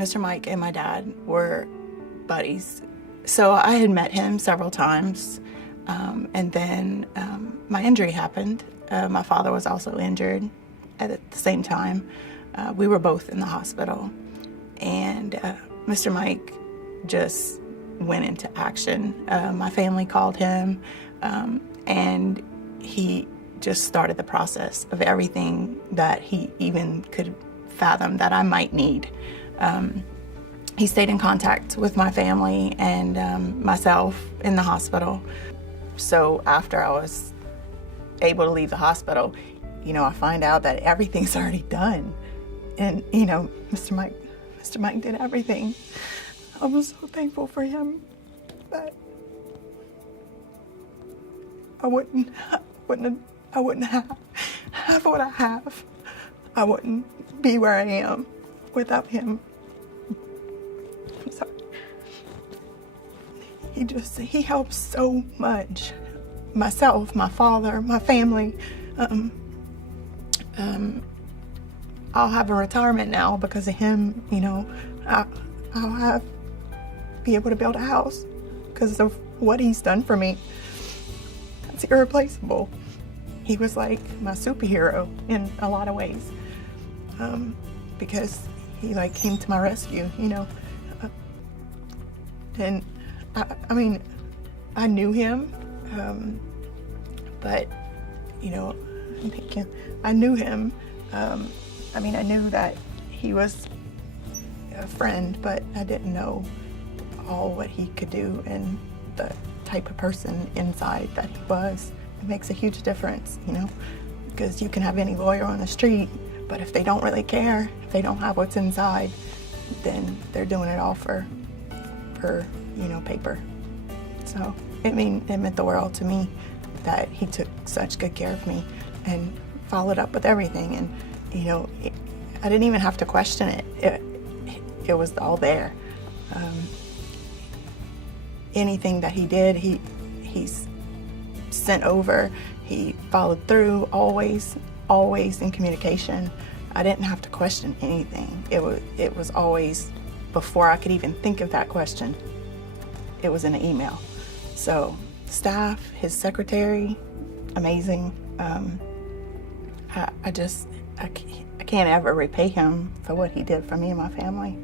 Mr. Mike and my dad were buddies. So I had met him several times, and then my injury happened. My father was also injured at the same time. We were both in the hospital, and Mr. Mike just went into action. My family called him, and he just started the process of everything that he even could fathom that I might need. He stayed in contact with my family and myself in the hospital. So after I was able to leave the hospital, I find out that everything's already done. And, Mr. Mike did everything. I was so thankful for him, but I wouldn't have what I have. I wouldn't be where I am without him. I'm sorry. He helps so much. Myself, my father, my family. I'll have a retirement now because of him. I'll be able to build a house because of what he's done for me. It's irreplaceable. He was like my superhero in a lot of ways, because he came to my rescue, and I knew him, but I'm thinking I knew him. I knew that he was a friend, but I didn't know all what he could do and the type of person inside that he was. It makes a huge difference, because you can have any lawyer on the street, but if they don't really care, if they don't have what's inside, then they're doing it all for paper. So it meant the world to me that he took such good care of me and followed up with everything. And I didn't even have to question it. It was all there. Anything that he did, he's sent over. He followed through, always in communication. I didn't have to question anything. It was always, before I could even think of that question, it was in an email. So staff, his secretary, amazing. I can't ever repay him for what he did for me and my family.